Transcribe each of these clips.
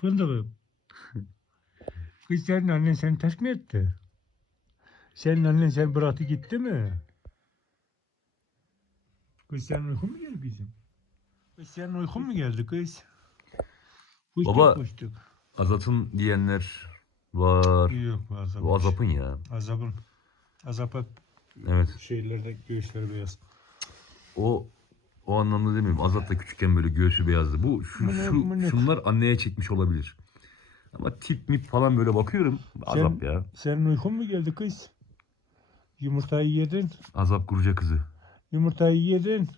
Fındığım. Kız senin annen seni terk mi etti? Senin annen seni bıraktı gitti mi? Kız senin uykun mu geldi bizim? Kız senin uykun mu geldi kız? Koştuk, Baba. koştuk. Azat'ın diyenler var. Yok azap. Bu azapın ya. Azabın. Azapa Evet. şeylerde göğüsleri beyaz. O o anlamda demiyorum. Azat da küçükken böyle göğsü beyazdı. Bu şu, şu şunlar anneye çekmiş olabilir. Ama tip mip falan böyle bakıyorum. Azap Sen- ya. Senin uykun mu geldi kız? Yumurtayı yedin. Azap kuruca kızı. Yumurtayı yedin.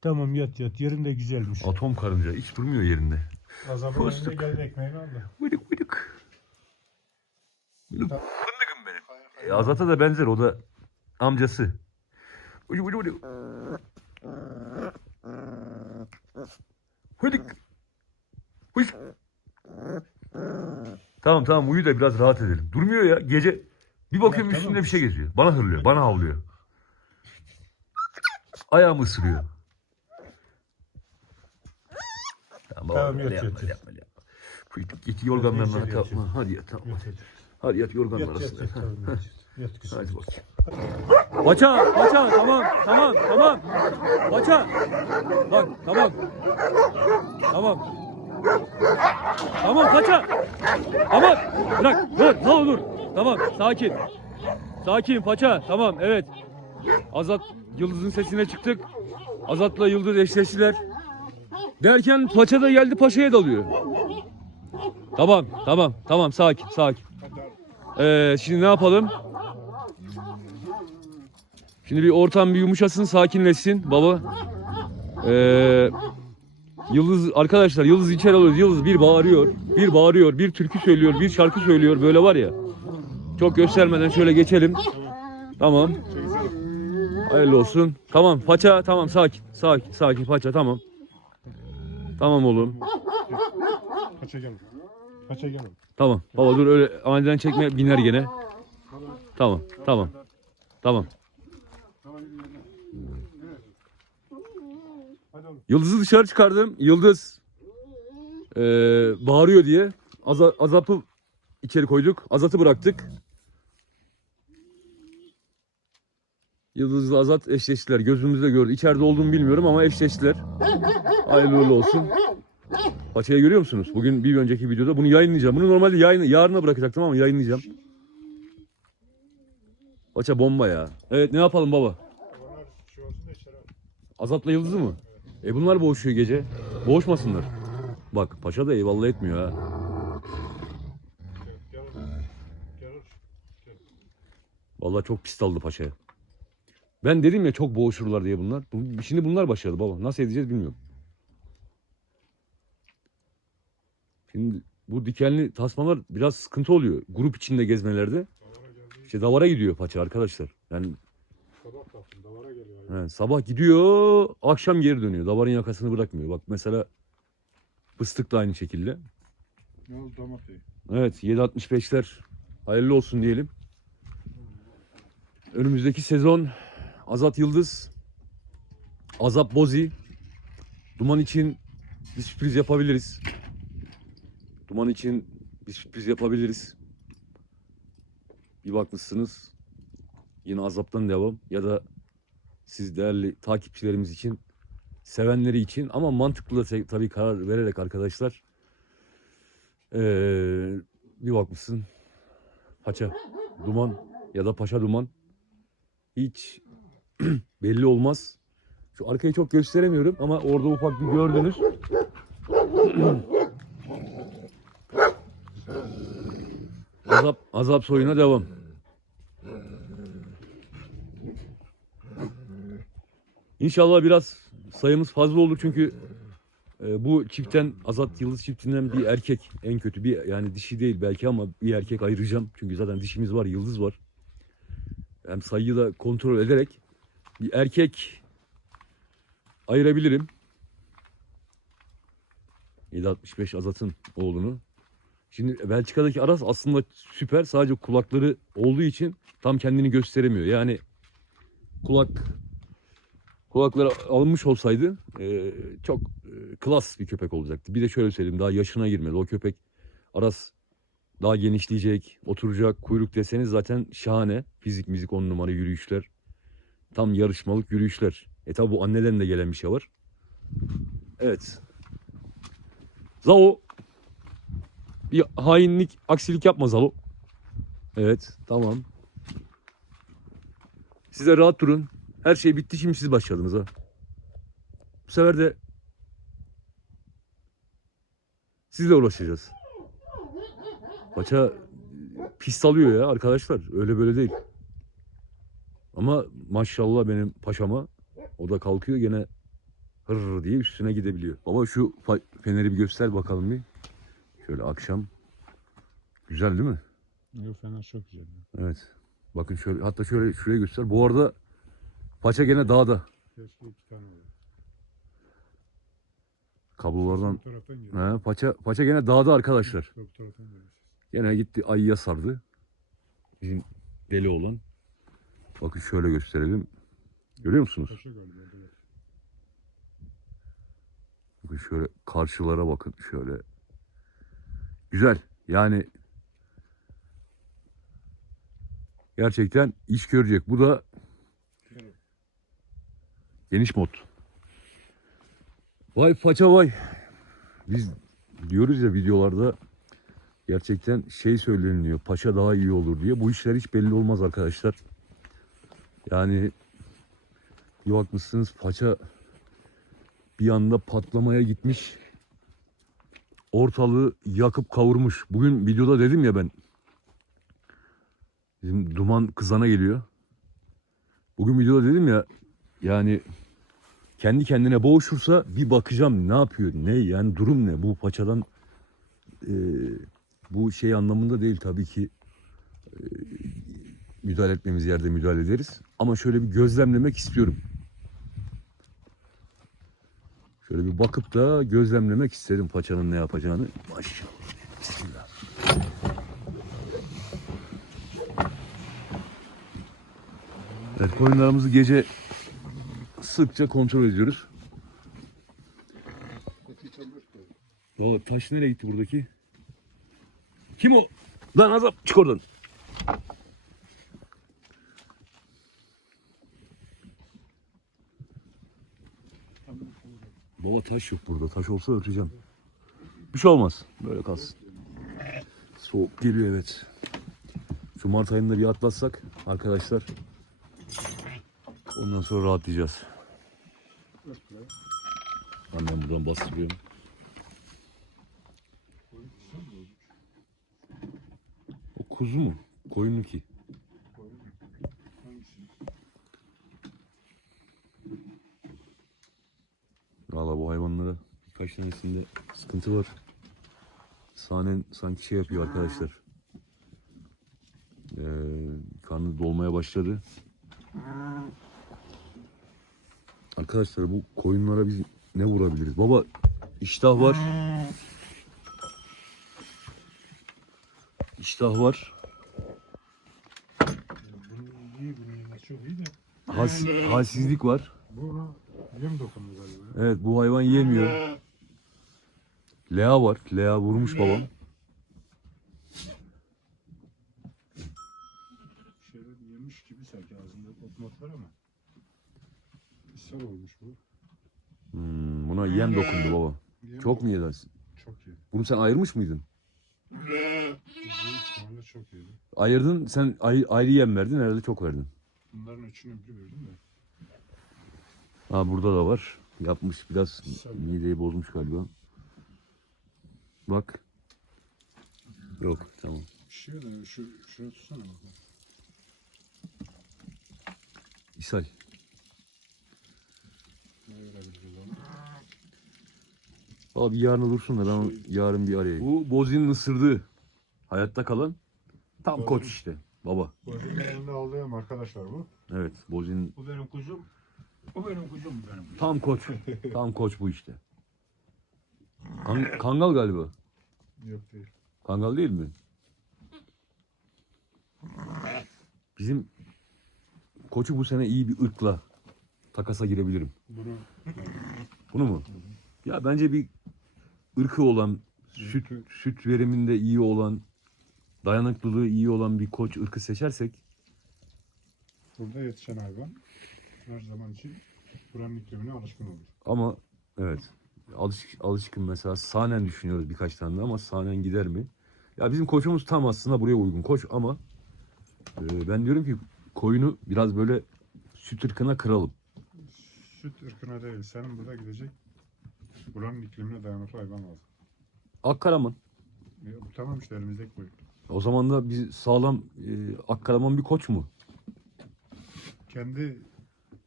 Tamam yat yat. Yerin de güzelmiş. Atom karınca hiç durmuyor yerinde. Azabın Fıstık. önüne geldi ekmeğini aldı. Vıdık vıdık. Vıdık. Fındıkım benim. E, Azat'a da benzer o da amcası. Vıdık vıdık vıdık. Vıdık. Vıdık. Tamam tamam uyu da biraz rahat edelim. Durmuyor ya gece bir bakıyorum üstünde bir şey geziyor. Bana hırlıyor, bana havlıyor. Ayağımı ısırıyor. Tamam, Tamam, yat, yapma, yat, yapma, yapma. Fıyduk, Git yorganlarına Neyse, hadi yat, yapma. Hadi yat tamam. Yat yat. Hadi yat yorganın Yat yat arasında. yat. Tamam, yat. Yat güzel. Hadi bakayım. Paça, paça, tamam, tamam, tamam. Paça. Bak, tamam. Tamam. Tamam paça. Tamam. Bırak, dur, ne olur. Tamam, sakin. Sakin paça, tamam, evet. Azat, Yıldız'ın sesine çıktık. Azat'la Yıldız eşleştiler. Derken paça da geldi paşaya dalıyor. Tamam, tamam, tamam, sakin, sakin. Ee, şimdi ne yapalım? Şimdi bir ortam bir yumuşasın, sakinleşsin baba. Ee, Yıldız arkadaşlar Yıldız içeri alıyoruz. Yıldız bir bağırıyor, bir bağırıyor, bir türkü söylüyor, bir şarkı söylüyor. Böyle var ya. Çok göstermeden şöyle geçelim. Tamam. Hayırlı olsun. Tamam paça tamam sakin. Sakin sakin paça tamam. Tamam oğlum. Kaça gel. Kaça gel. Tamam. Baba dur öyle aniden çekme biner gene. Tamam tamam. Tamam. Hadi oğlum. Yıldız'ı dışarı çıkardım. Yıldız eee, bağırıyor diye. Aza, azapı içeri koyduk. Azat'ı bıraktık. Yıldız'la Azat eşleştiler. Gözümüzle gördü. İçeride olduğumu bilmiyorum ama eşleştiler. Hayırlı uğurlu olsun. Paçayı görüyor musunuz? Bugün bir önceki videoda bunu yayınlayacağım. Bunu normalde yayın, yarına bırakacaktım ama yayınlayacağım. Paça bomba ya. Evet ne yapalım baba? Azat'la Yıldız'ı mı? E bunlar boğuşuyor gece. Boğuşmasınlar. Bak paşa da eyvallah etmiyor ha. Vallahi çok pis aldı paşaya. Ben dedim ya çok boğuşurlar diye bunlar. Bu- Şimdi bunlar başladı baba. Nasıl edeceğiz bilmiyorum. Şimdi bu dikenli tasmalar biraz sıkıntı oluyor. Grup içinde gezmelerde. İşte davara gidiyor paça arkadaşlar. Yani Kalktım. Davara geliyor. he, sabah gidiyor, akşam geri dönüyor. Davarın yakasını bırakmıyor. Bak mesela fıstık da aynı şekilde. Ne oldu damat bey? Evet 7.65'ler hayırlı olsun diyelim. Önümüzdeki sezon Azat Yıldız, Azap Bozi, Duman için bir sürpriz yapabiliriz. Duman için bir sürpriz yapabiliriz. Bir bakmışsınız yine Azap'tan devam ya da siz değerli takipçilerimiz için sevenleri için ama mantıklı da tabii karar vererek arkadaşlar ee, bir bakmışsın paça duman ya da paşa duman hiç belli olmaz. Şu arkayı çok gösteremiyorum ama orada ufak bir gördünüz. azap azap soyuna devam. İnşallah biraz sayımız fazla olur çünkü ee, bu çiftten Azat Yıldız çiftinden bir erkek en kötü bir yani dişi değil belki ama bir erkek ayıracağım. Çünkü zaten dişimiz var, Yıldız var. Hem sayıyı da kontrol ederek bir erkek ayırabilirim. 765 Azat'ın oğlunu. Şimdi Belçika'daki Aras aslında süper. Sadece kulakları olduğu için tam kendini gösteremiyor. Yani kulak kulakları alınmış olsaydı e, çok e, klas bir köpek olacaktı. Bir de şöyle söyleyeyim daha yaşına girmedi. O köpek Aras daha genişleyecek, oturacak, kuyruk deseniz zaten şahane. Fizik mizik on numara yürüyüşler. Tam yarışmalık yürüyüşler. E tabi bu anneden de gelen bir şey var. Evet. Zao. Bir hainlik, aksilik yapma Zalo. Evet, tamam. Siz de rahat durun. Her şey bitti şimdi siz başladınız ha. Bu sefer de sizle uğraşacağız. Paça pis alıyor ya arkadaşlar. Öyle böyle değil. Ama maşallah benim paşama o da kalkıyor gene hır diye üstüne gidebiliyor. Baba şu feneri bir göster bakalım bir. Şöyle akşam. Güzel değil mi? Yok fena çok güzel. Evet. Bakın şöyle hatta şöyle şuraya göster. Bu arada paça gene dağda. Keşke iki tane var. Kablolardan. Bu taraftan geliyor. He, paça paça gene dağda arkadaşlar. Yok taraftan geliyor. Gene gitti ayıya sardı. Bizim deli olan. Bakın şöyle gösterelim. Görüyor musunuz? Paşa galiba. evet. Bakın şöyle karşılara bakın şöyle. Güzel. Yani gerçekten iş görecek. Bu da geniş mod. Vay faça vay. Biz diyoruz ya videolarda gerçekten şey söyleniliyor. Paşa daha iyi olur diye. Bu işler hiç belli olmaz arkadaşlar. Yani bir bakmışsınız paça bir anda patlamaya gitmiş. Ortalığı yakıp kavurmuş. Bugün videoda dedim ya ben. Bizim duman kızana geliyor. Bugün videoda dedim ya yani kendi kendine boğuşursa bir bakacağım ne yapıyor ne yani durum ne bu paçadan e, bu şey anlamında değil tabii ki e, müdahale etmemiz yerde müdahale ederiz ama şöyle bir gözlemlemek istiyorum. Şöyle bir bakıp da gözlemlemek istedim paçanın ne yapacağını. Maşallah. Bismillah. Evet koyunlarımızı gece sıkça kontrol ediyoruz. Valla taş nereye gitti buradaki? Kim o? Lan azap çık oradan. Baba taş yok burada. Taş olsa öteceğim. Bir şey olmaz. Böyle kalsın. Soğuk geliyor evet. Şu Mart ayında bir atlatsak arkadaşlar. Ondan sonra rahatlayacağız. Hemen buradan bastırıyorum. O kuzu mu? Koyun mu ki? Valla bu hayvanlara birkaç tanesinde sıkıntı var. Sahnen sanki şey yapıyor arkadaşlar. Ee, karnı dolmaya başladı. Arkadaşlar bu koyunlara biz ne vurabiliriz? Baba iştah var. İştah var. Has, halsizlik var. Evet bu hayvan yemiyor. Lea var. Lea vurmuş babam. Şeyler yemiş gibi sanki ağzında otmat var ama. İshal olmuş bu. Hmm, buna yem dokundu baba. Yem Çok mu yedin? Çok iyi. Bunu sen ayırmış mıydın? Çok iyi. Ayırdın. Sen ay- ayrı yem verdin. Herhalde çok verdin. Bunların üçünü bir verdim de. Ha burada da var. Yapmış biraz Sen- mideyi bozmuş galiba. Bak. Yok tamam. Şey de şu, şuraya tutsana bakalım. İshal. Bir yarın dursun da ben yarın bir arayayım. Bu Bozi'nin ısırdığı. Hayatta kalan tam Bozi. koç işte. Baba. Gözümün elinde aldığım arkadaşlar bu. Evet Bozi'nin Bu benim kuzum. O benim kuzum bu benim kuzum. tam koç. tam koç bu işte. Kan- kangal galiba. Yok değil. Kangal değil mi? Bizim koçu bu sene iyi bir ırkla takasa girebilirim. Bunu Bunu mu? Ya bence bir ırkı olan, süt, süt veriminde iyi olan, dayanıklılığı iyi olan bir koç ırkı seçersek burada yetişen hayvan her zaman için buranın iklimine alışkın olur. ama evet alışık, alışkın mesela sahnen düşünüyoruz birkaç tane de ama sahnen gider mi? Ya bizim koçumuz tam aslında buraya uygun koç ama e, ben diyorum ki koyunu biraz böyle süt ırkına kıralım. Süt ırkına değil, senin burada gidecek buranın iklimine dayanıklı hayvan lazım. Akkaraman. E, bu tamam işte elimizdeki koyun. O zaman da bir sağlam e, Akkaraman bir koç mu? Kendi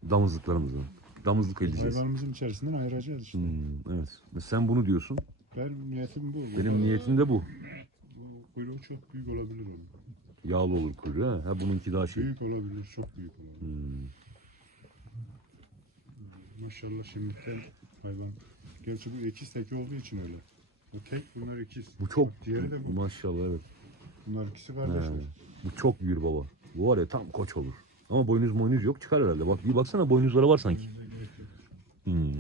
Damızlıklarımızı. Damızlık edeceğiz. hayvanımızın içerisinden ayıracağız işte. Hmm, evet. Sen bunu diyorsun. Benim niyetim bu. Benim niyetim de bu. Bu kuyruğu çok büyük olabilir onun. Yağlı olur kuyruğu ha. ha bununki daha şey. Büyük olabilir, çok büyük olabilir. Hmm. Maşallah şimdiden hayvan. Gerçi bu ikiz teki olduğu için öyle. O tek bunlar ikiz. Bu çok Diğeri de bu. maşallah evet. Bunlar ikisi He, kardeşler. bu çok büyür baba. Bu var ya tam koç olur. Ama boynuz boynuz yok çıkar herhalde. Bak bir baksana boynuzları var sanki. Hmm.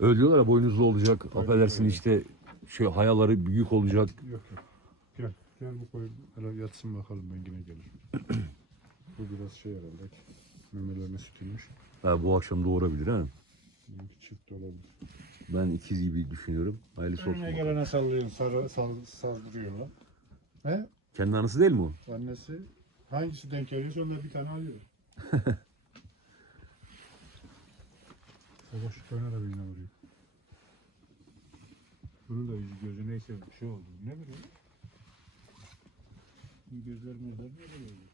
Öyle diyorlar ya boynuzlu olacak. Affedersin işte şu hayaları büyük olacak. Yok yok. Gel. Gel bu koyun. Hele yatsın bakalım ben yine gelirim. bu biraz şey herhalde. Memelerine sütülmüş. Ha, bu akşam doğurabilir ha. Çift de olabilir. Ben ikiz gibi düşünüyorum. Hayırlısı olsun. Önüne bakalım. gelene sallıyorsun, sar, sal, saldırıyorlar. He? Kendi anısı değil mi o? Annesi hangisi denk geliyorsa onda bir tane alıyor. Baba şu koyuna da bir iğne vuruyor. Bunun da yüzü gözü neyse bir şey oldu. Ne bileyim. Gözler gözler ne böyle oluyor?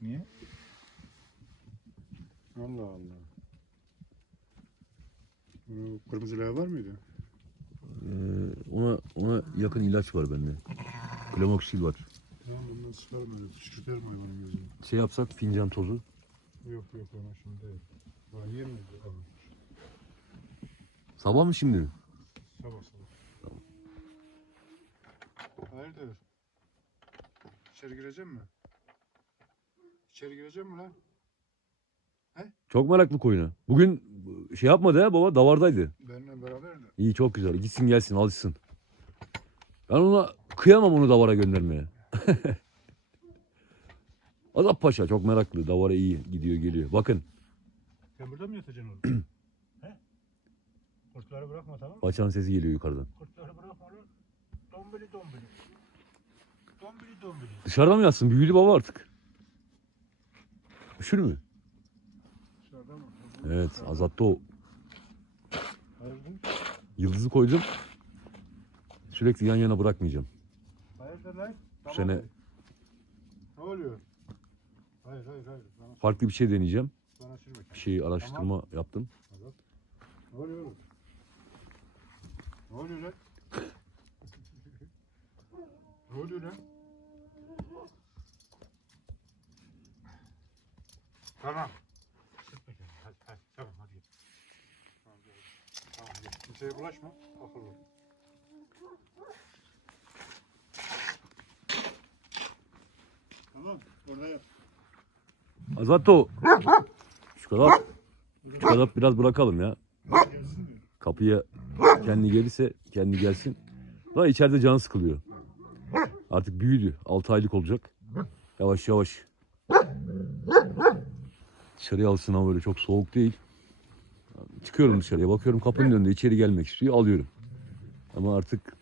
Niye? Allah Allah. Bu kırmızı lağ var mıydı? Ee, ona ona yakın ilaç var bende. Klamoksil var. Tamam bundan sıkarım öyle. Fışkırtıyorum hayvanın gözünü. Şey yapsak fincan tozu. Yok yok ona şimdi değil. Daha hayvan. Sabah mı şimdi? Sabah sabah. Hayırdır? İçeri girecek mi? İçeri girecek mi lan? Çok meraklı koyuna. Bugün şey yapmadı ya baba davardaydı. Benimle beraberdi. İyi çok güzel. Gitsin gelsin alışsın. Ben ona kıyamam onu davara göndermeye. Azap Paşa çok meraklı. Davara iyi gidiyor geliyor. Bakın Sen burada mı yatacaksın oğlum? He? Kurtları bırakma tamam mı? paçanın sesi geliyor yukarıdan. Kurtları bırakma lan. Dombili dombili. Dombili dombili. Dışarıda mı yatsın? Büyüdü baba artık. Üşür mü? Evet Azat'ta o. Yıldızı koydum. Sürekli yan yana bırakmayacağım. Hayırdır lan? Bu sene Ne oluyor? Hayır hayır hayır. Bana, farklı bir şey deneyeceğim. bana. Bir şey araştırma yaptım. Ne oluyor oğlum? Ne oluyor lan? ne oluyor lan? Tamam. Sıkma kendini. Hadi hadi. Tamam hadi git. Tamam gel. Tamam gel. Kimseye bulaşma. Akıllı. Tamam. Orada yat. Azatto. Şu kadar. Şu kadar biraz bırakalım ya. Kapıya kendi gelirse kendi gelsin. Daha içeride canı sıkılıyor. Artık büyüdü. 6 aylık olacak. Yavaş yavaş. Dışarıya alsın ama böyle çok soğuk değil. Çıkıyorum dışarıya bakıyorum kapının önünde içeri gelmek istiyor alıyorum. Ama artık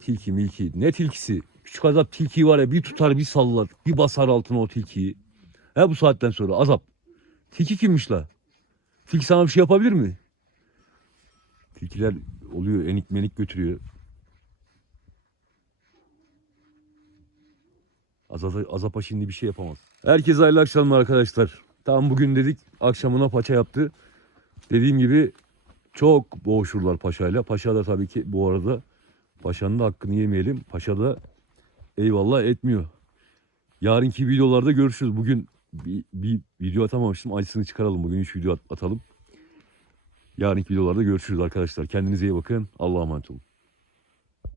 tilki milki ne tilkisi? Küçük azap tilkiyi var ya bir tutar bir sallar bir basar altına o tilkiyi. He bu saatten sonra azap. Tilki kimmiş la? Tilki sana bir şey yapabilir mi? Tilkiler oluyor enik menik götürüyor. Azapa, Azapa şimdi bir şey yapamaz. Herkese hayırlı akşamlar arkadaşlar. Tam bugün dedik akşamına paça yaptı. Dediğim gibi çok boğuşurlar paşayla. Paşa da tabii ki bu arada paşanın da hakkını yemeyelim. Paşa da eyvallah etmiyor. Yarınki videolarda görüşürüz. Bugün bir, bir video atamamıştım. Acısını çıkaralım. Bugün 3 video at- atalım. Yarınki videolarda görüşürüz arkadaşlar. Kendinize iyi bakın. Allah'a emanet olun.